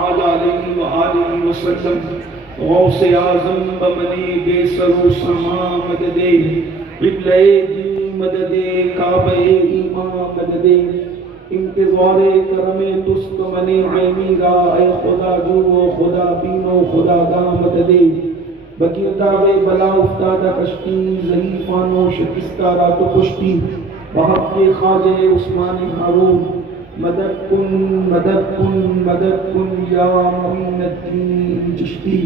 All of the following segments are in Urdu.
تعالی علیہ وآلہ وسلم غوث اعظم بمنی بے سر و سما مدد قبلہ دین مدد کعبہ ایمان مدد انتظار کرم تست منی عینی را اے خدا جو و خدا بین و خدا دا مدد بگرداب بلا افتادہ کشتی ضعیفان و شکستہ رات و کشتی بحق خواجہ عثمان ہارون مدد کن مدد کن مدد کن یا معین الدین چشتی۔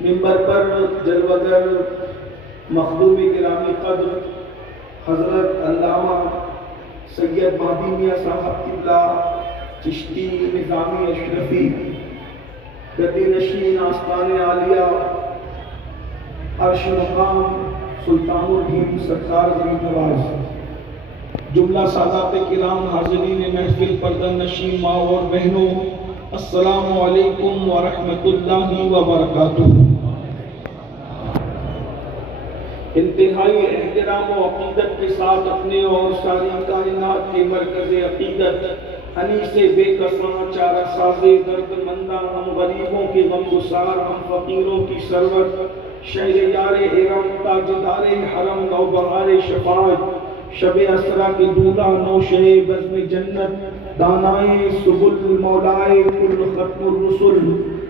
منبر پر جلوگر مخدوم گرامی قدر حضرت علامہ سید مہدی میاں صاحب قبلہ چشتی نظامی اشرفی گدی نشین آستان عالیہ عرش مقام سلطان الدین سرکار غریب نواز، جملہ سادات کرام حاضرین محفل پردہ نشین ماں اور بہنوں، السلام علیکم ورحمۃ اللہ وبرکاتہ۔ انتہائی احترام و عقیدت کے ساتھ اپنے اور ساری کائنات کے مرکز عقیدت انیس بے کساں چارہ ساز درد مندہ، ہم غریبوں کے غم گسار، ہم فقیروں کی سرور، شہر یار ارم تاجدار حرم، نوبہار شفاعت شب اسرا کے دولہ نوشے بزم جنت، دانائے سبل مولائے کل ختم الرسل،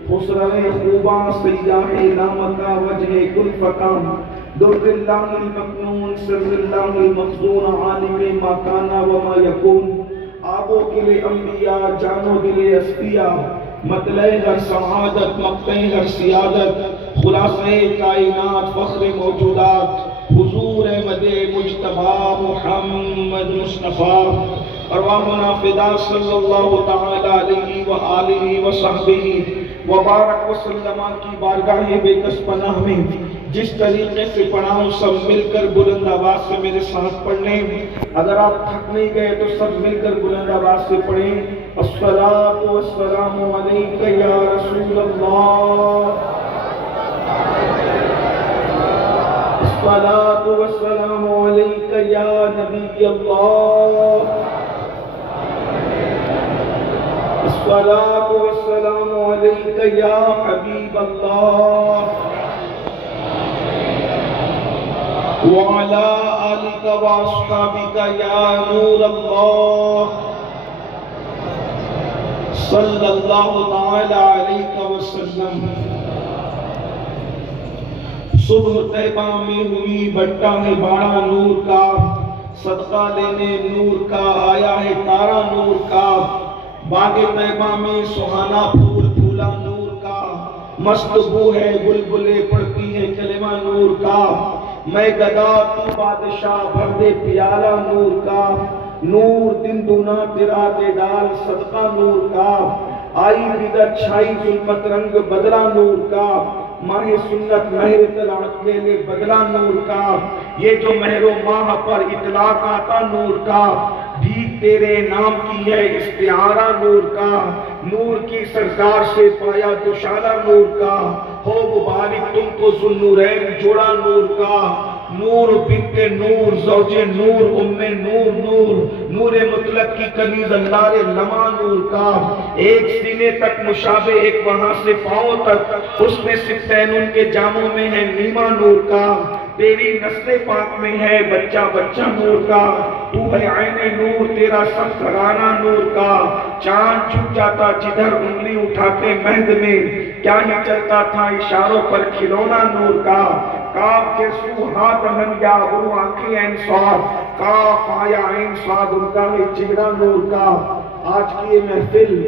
خسرۂ خوباں سیاح لامکہ وجہ کل فکام، در اللہ المکنون سر اللہ المخزون، عالم ما کانا وما یکون، آب و گل انبیاء جان و دل اصفیاء، مطلع ہر سعادت مقطع ہر سیادت، خلاصہ کائنات فخر موجودات، حضور احمد مجتبی محمد مصطفیٰ، ارواحنا فدا صلی اللہ تعالی علیہ وآلہ وصحبہ وبارک وسلم کی بارگاہ بے کس پناہ میں جس طریقے سے پڑھا ہوں سب مل کر بلند آواز سے میرے ساتھ پڑھنے، اگر آپ تھک نہیں گئے تو سب مل کر بلند آواز سے پڑھیں، الصلاۃ والسلام علیک یا رسول اللہ، الصلاۃ والسلام علیک یا نبی اللہ، الصلاۃ والسلام علیک یا حبیب اللہ، وعلى آلك وأصحابك يا نور الله صلی اللہ تعالی علیہ وسلم۔ صبح طیبہ میں ہوئی بٹا ہے باڑا نور کا، صدقہ لینے نور کا آیا ہے تارا نور کا، باغ طیبہ میں سہانا پھول پھولا نور کا، مست بو ہے بلبلیں پڑتی ہے کلمہ نور کا، میں گدا تو بادشاہ بھر دے پیالہ نور کا، نور دن دونا تیرا دے ڈال صدقہ نور کا، آئی بدت چھائی ظلمت رنگ بدلا نور کا، ماہ سنت مہر طلعت لے لے بدلا نور کا، یہ جو مہر و ماہ پر اطلاق آتا نور کا، بھیک تیرے نام کی ہے استعارہ نور کا، نور کی سرکار سے پایا دوشالہ نور کا، ہو مبارک تم کو ذوالنورین جوڑا نور کا، نور بنت نور زوج نور ام نور نور، نور مطلق کی کنیز اللہ لمع نور کا، ایک سینے تک مشابہ ایک وہاں سے پاؤں تک، حسن ستین ان کے جاموں میں ہے نیما نور کا، تیری نسل پاک میں ہے بچہ بچہ نور کا، تو ہے عین نور تیرا سب گھرانہ نور کا، چاند چھپ جاتا جدھر انگلی اٹھاتے مہد میں، کیا ہی چلتا تھا اشاروں پر کھلونا نور کا، کاف کے سو ہاتھ ہن یا وہ آنکھیں این صاد، کاف آیا این صاد ان کا ہے چہرہ نور کا۔ آج کی یہ محفل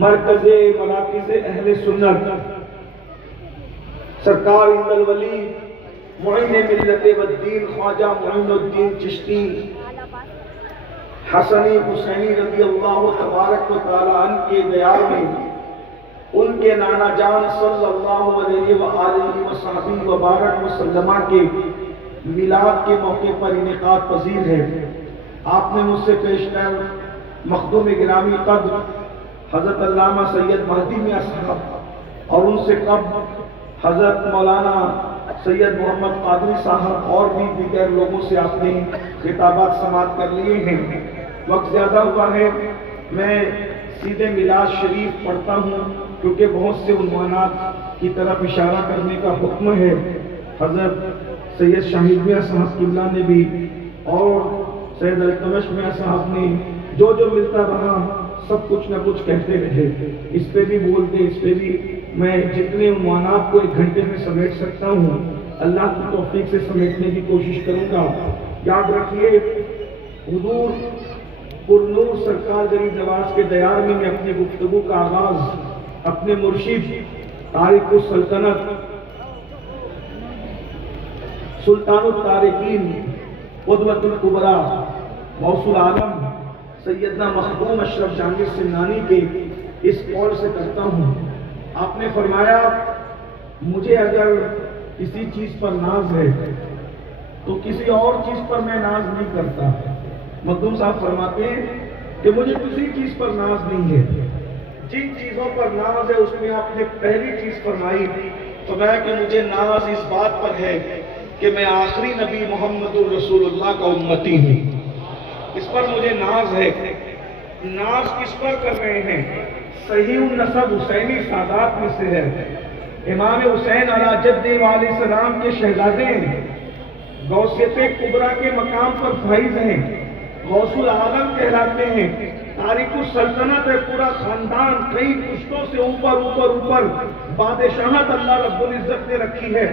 مرکز مراکز اہل سنت سرکار اند الولی معین ملت والدین خواجہ معین الدین چشتی حسنی حسینی رضی اللہ تبارک و تعالی عنہ کے دیار میں ان کے نانا جان صلی اللہ علیہ وآلہ وصحبہ وبارک وسلم کے میلاد کے موقع پر انعقاد پذیر ہے۔ آپ نے مجھ سے پیش کر مخدوم گرامی قدر حضرت علامہ سید مہدی میاں صاحب اور ان سے قبل حضرت مولانا سید محمد قادری صاحب اور بھی دیگر لوگوں سے آپ نے خطابات سماعت کر لیے ہیں۔ وقت زیادہ ہوا ہے، میں سیدھے میلاد شریف پڑھتا ہوں کیونکہ بہت سے عنوانات کی طرف اشارہ کرنے کا حکم ہے۔ حضرت سید شاہد میاں صاحب قبلہ نے بھی اور سید التمش میاں صاحب نے جو ملتا رہا سب کچھ نہ کچھ کہتے رہے، اس پہ بھی بولتے، اس پہ بھی میں جتنے عنوانات کو 1 گھنٹے میں سمیٹ سکتا ہوں اللہ کی توفیق سے سمیٹنے کی کوشش کروں گا۔ یاد رکھیے حضور پر نور سرکار غریب نواز کے دیار میں اپنی گفتگو کا آغاز اپنے مرشد تارک السلطنت سلطان الطارقین قدوۃ الکبریٰ غوث العالم سیدنا مخدوم اشرف جہانگیر سمنانی کے اس قول سے کرتا ہوں۔ آپ نے فرمایا مجھے اگر کسی چیز پر ناز ہے تو کسی اور چیز پر میں ناز نہیں کرتا۔ مخدوم صاحب فرماتے ہیں کہ مجھے کسی چیز پر ناز نہیں ہے، جن چیزوں پر ناز ہے اس میں آپ نے پہلی چیز فرمائی فرمایا کہ مجھے ناز اس بات پر ہے کہ میں آخری نبی محمد الرسول اللہ کا امتی ہوں، اس پر مجھے ناز ہے۔ ناز کس پر کر رہے ہیں؟ صحیح النسب حسینی سادات میں سے ہے، امام حسین علیہ جد علیہ السلام کے شہزادے ہیں، غوثیت کبریٰ کے مقام پر فائز ہیں، غوث العالم کہلاتے ہیں، تارک السلطنت ہے، پورا خاندان کئی پشتوں سے اوپر بادشاہت اللہ رب العزت نے رکھی ہے۔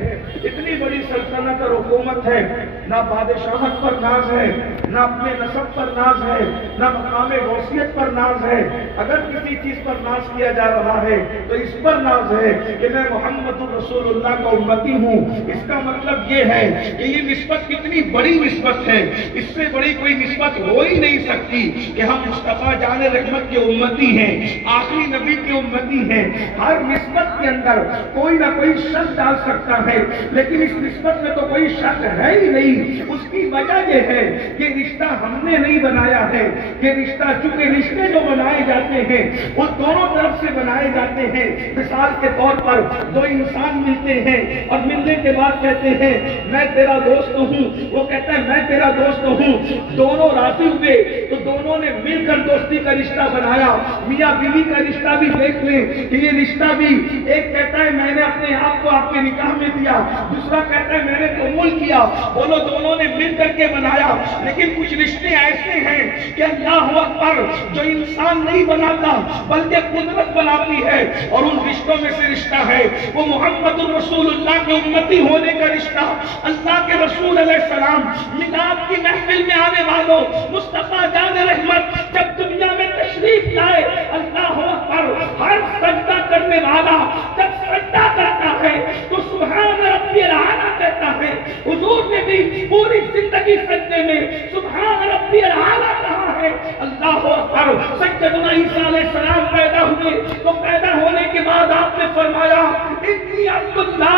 اتنی بڑی سلطنت اور حکومت ہے، نہ بادشاہت پر ناز ہے، نہ اپنے نسب پر ناز ہے، نہ مقام غوثیت پر ناز ہے۔ اگر کسی چیز پر ناز کیا جا رہا ہے تو اس پر ناز ہے کہ میں محمد الرسول اللہ کا امتی ہوں۔ اس کا مطلب یہ ہے کہ یہ نسبت کتنی بڑی نسبت ہے، اس سے بڑی کوئی نسبت ہو ہی نہیں سکتی کہ ہم مصطفیٰ جان رحمت کے امتی ہیں، آخری نبی کے امتی ہیں۔ ہر نسبت کے اندر کوئی نہ کوئی شک ڈال سکتا ہے، لیکن اس نسبت میں تو کوئی شک ہے ہی نہیں۔ اس کی وجہ یہ ہے کہ رشتہ ہم نے نہیں بنایا ہے، کہ رشتہ چونکہ رشتے جو بنائے جاتے ہیں وہ دونوں طرف سے بنائے جاتے ہیں۔ مثال کے طور پر دو انسان ملتے ہیں اور ملنے کے بعد کہتے ہیں میں تیرا دوست ہوں، وہ کہتا ہے میں تیرا دوست ہوں، دونوں راضی ہوئے تو دونوں نے مل کر دوستی کا رشتہ بنایا۔ میاں بیوی کا رشتہ بھی دیکھ لیں کہ یہ رشتہ بھی ایک کہتا ہے میں نے اپنے آپ کو آپ کے نکاح میں دیا، دوسرا کہتا ہے میں نے قبول کیا، بولو دونوں نے مل کر کے بنایا۔ لیکن کچھ رشتے ایسے ہیں کہ اللہ اکبر جو انسان نہیں بناتا بلکہ قدرت بناتی ہے، اور ان رشتوں میں سے رشتہ ہے وہ محمد الرسول اللہ کے امتی ہونے کا رشتہ۔ اللہ کے رسول علیہ السلام میلاد کی محفل میں آنے والوں، مصطفیٰ جان رحمت جب دنیا میں تشریف لائے، اللہ اکبر ہر سجدہ کرنے والا جب سجدہ کرتا ہے تو سبحان ربی الاعلیٰ کہتا ہے۔ حضور نے بھی پوری زندگی سجدے میں سبحان ربی الاعلیٰ کہا ہے۔ اللہ اکبر سیدنا عیسیٰ علیہ السلام پیدا ہوئے تو پیدا ہونے کے بعد آپ نے فرمایا انی عبداللہ،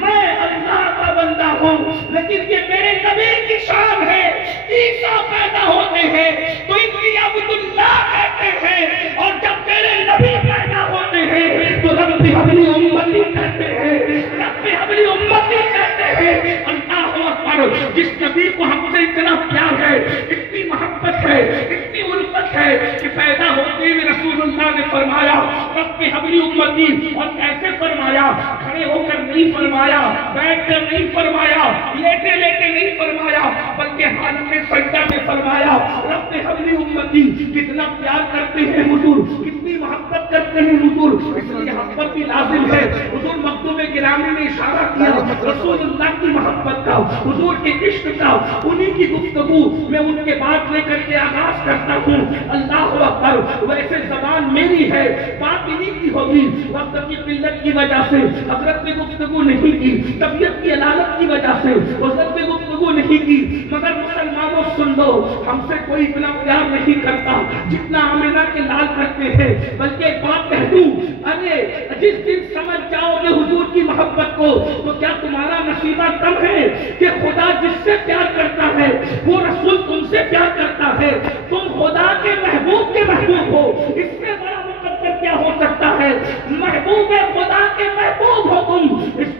میں اللہ کا بندہ ہوں، لیکن یہ میرے نبی کی شان ہے۔ عیسیٰ پیدا ہوتے ہیں تو انی عبداللہ کہتے ہیں، اور جب میرے نبی پیدا ہوتے ہیں تو رب حبلی امتی کہتے ہیں، رب حبلی امتی کہتے ہیں۔ اللہ اکبر جس نبی کو ہم سے اتنا پیار ہے، اتنی محبت ہے، اتنی الفت ہے کہ پیدا ہوتے ہوئے رسول اللہ نے فرمایا رب حبلی امتی، اور کیسے فرمایا؟ کھڑے ہو کر نہیں فرمایا، بیٹھ کر نہیں فرمایا، لیٹے لیٹے نہیں فرمایا، بلکہ حالت سجدہ میں فرمایا رب حبلی امتی۔ کتنا پیار کرتے ہیں حضور، کتنی محبت کرتے ہیں حضور، اس لیے محبت بھی لازم ہے۔ حضور مکتوب گرامی نے اشارہ کیا رسول اللہ کی محبت کا، حضور کے عشق کا، انہی کی گفتگو میں ان کے بات لے کر کے آغاز کرتا ہوں۔ اللہ اکبر ویسے زبان میری ہے، بات انہی کی ہوگی، وقت کی قلت کی وجہ سے حضرت نے گفتگو نہیں کی، طبیعت کی علالت کی وجہ سے حضرت نے گفتگو نہیں کی، مگر مسلمانوں سن لو، ہم سے کوئی اتنا پیار نہیں کرتا جتنا آمنہ کے لال کرتے ہیں۔ بلکہ ایک بات کہہ دوں، ارے جس دن سمجھ جاؤ گے حضور کی محبت کو تو کیا تمہارا نصیبہ کم ہے کہ خدا جس سے پیار کرتا ہے وہ رسول تم سے پیار کرتا ہے، تم خدا کے محبوب کے محبوب ہو، اس سے بڑا مقدر کیا ہو سکتا ہے؟ محبوب خدا کے محبوب ہو تم، اس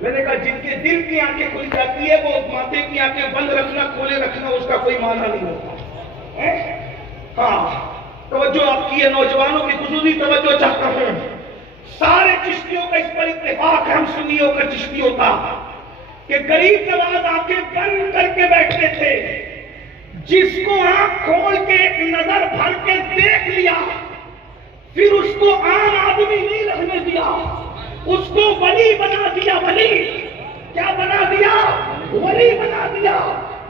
میں نے کہا جن کے دل کی آنکھیں کھل جاتی ہے وہ ماتھے کی آنکھیں بند رکھنا کھولے رکھنا اس کا کوئی معنی نہیں ہوتا. ہاں توجہ آپ کی ہے، نوجوانوں کی خصوصی توجہ چاہتا ہوں. سارے چشتیوں کا اس پر اتفاق ہے، ہم سنیوں کا چشتیوں کا، کہ غریب نواز آنکھیں بند کر کے بیٹھتے تھے. جس کو آنکھ کھول کے ایک نظر بھر کے دیکھ لیا پھر اس کو عام آدمی نہیں رہنے دیا، اس کو ولی بنا دیا. ولی کیا بنا دیا؟ ولی بنا دیا.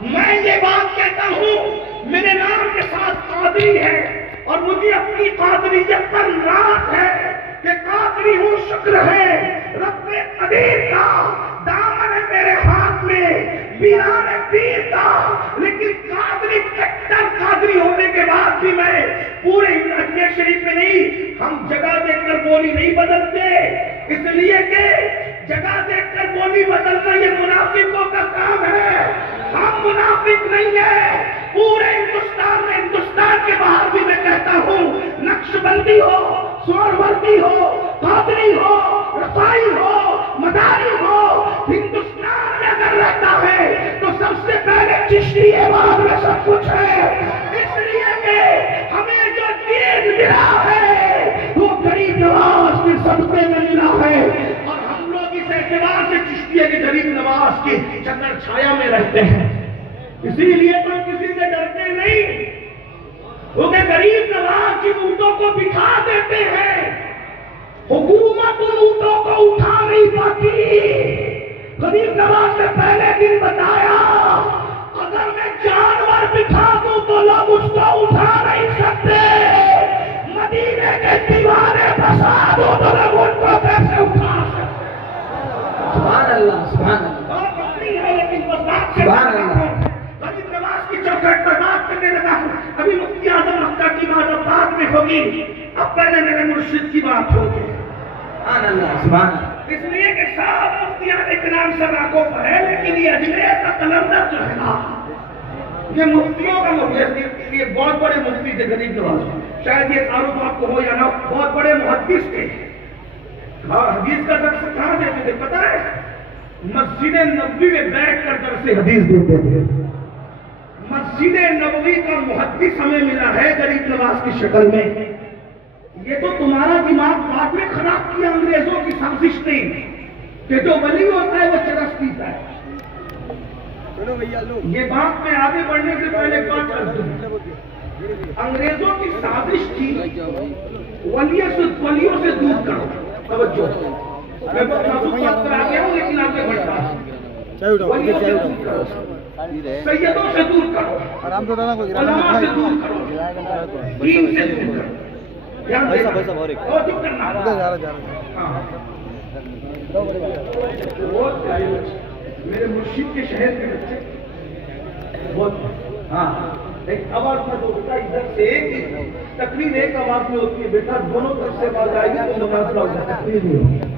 میں یہ بات کہتا ہوں میرے نام کے ساتھ قادری ہے اور مجھے اپنی قادریت پر ناز ہے کہ قادری ہوں، شکر ہے رب قدیر کا، دامن ہے میرے ہاتھ میں بیان پیر کا. لیکن قادری کٹر قادری ہونے کے بعد بھی میں پورے اجمیر شریف میں نہیں، ہم جگہ دیکھ کر بولی نہیں بدلتے، اس لیے کہ جگہ دیکھ کر بولی بدلنا یہ منافقوں کا کام ہے. ہم منافق نہیں ہیں. پورے ہندوستان میں، ہندوستان کے باہر بھی میں کہتا ہوں، نقش بندی ہو، سہروردی ہو، قادری ہو، رفائی ہو، مداری ہو، ہندوستان میں اگر رہتا ہے تو سب سے پہلے چشتی بعد میں سب کچھ ہے. اس لیے کہ ہمیں جو دین ملا ہے وہ غریب نواز کے صدقے میں ملا ہے، اور ہم لوگ اس اعتبار سے چشتی ہے کہ غریب نواز کی چادر چھایا میں رہتے ہیں. اسی لیے تو کسی سے ڈرتے نہیں، کیونکہ غریب نواز جن اونٹوں کو بٹھا دیتے ہیں حکومت ان اونٹوں کو اٹھا نہیں پاتی. غریب نواز نے پہلے دن بتایا اگر میں جانور بٹھا دوں تو لوگ اس کو اٹھا نہیں سکتے، مدینے کے دیوانے بسا دو تو لوگ ان کو کیسے اٹھا سکتے. سبحان اللہ، سبحان اللہ، بات اپنی ہے لیکن وہ بات سے سبحان اللہ. غریب نواز کی چوکھٹ پر بات کرنے لگا ہوں. ابھی مفتی اعظم مکہ کی بات اب بعد میں ہوگی، اب پہلے میرے مرشد کی بات ہوگی. سبحان اللہ، سبحان اللہ. اس لیے کہ سب مفتیان اکرام سب آنکھوں پر ہے، لیکن یہ اجمیر کا قلندر جو ہے نا، یہ مفتیوں کا مفتی، یہ بہت بڑے مفتی تھے غریب نواز. شاید یہ تعارف آپ کو ہو یا نہ، بہت بڑے محدث تھے. اور حدیث کا درس کہاں دیتے تھے پتہ ہے؟ مسجد نبوی میں بیٹھ کر درس حدیث دیتے تھے. مسجد نبوی کا محدث ہمیں ملا ہے غریب نواز کی شکل میں. یہ تو تمہارا دماغ بعد میں خراب کیا انگریزوں کی سازش نے کہ جو ولی ہوتا ہے وہ چرس پیتا ہے. یہ بات میں آگے بڑھنے سے پہلے بات کر دوں، انگریزوں کی سازش تھی ولیوں سے دور کرو. توجہ، میں بہت نازک بات پر آ گیا ہوں لیکن آگے بڑھتا ہوں. ولیوں سے دور کرو، سیدوں سے دور کرو، علماء سے دور کرو، دین سے دور کرو. میرے مرشد کے شہر کے بچے ہاں ایک آواز میں تو بیٹا ادھر سے ایک تقریر ایک آواز میں ہوتی ہے، بیٹا دونوں طرف سے آواز آئے گی تو نماز کا تقریر نہیں ہوگی.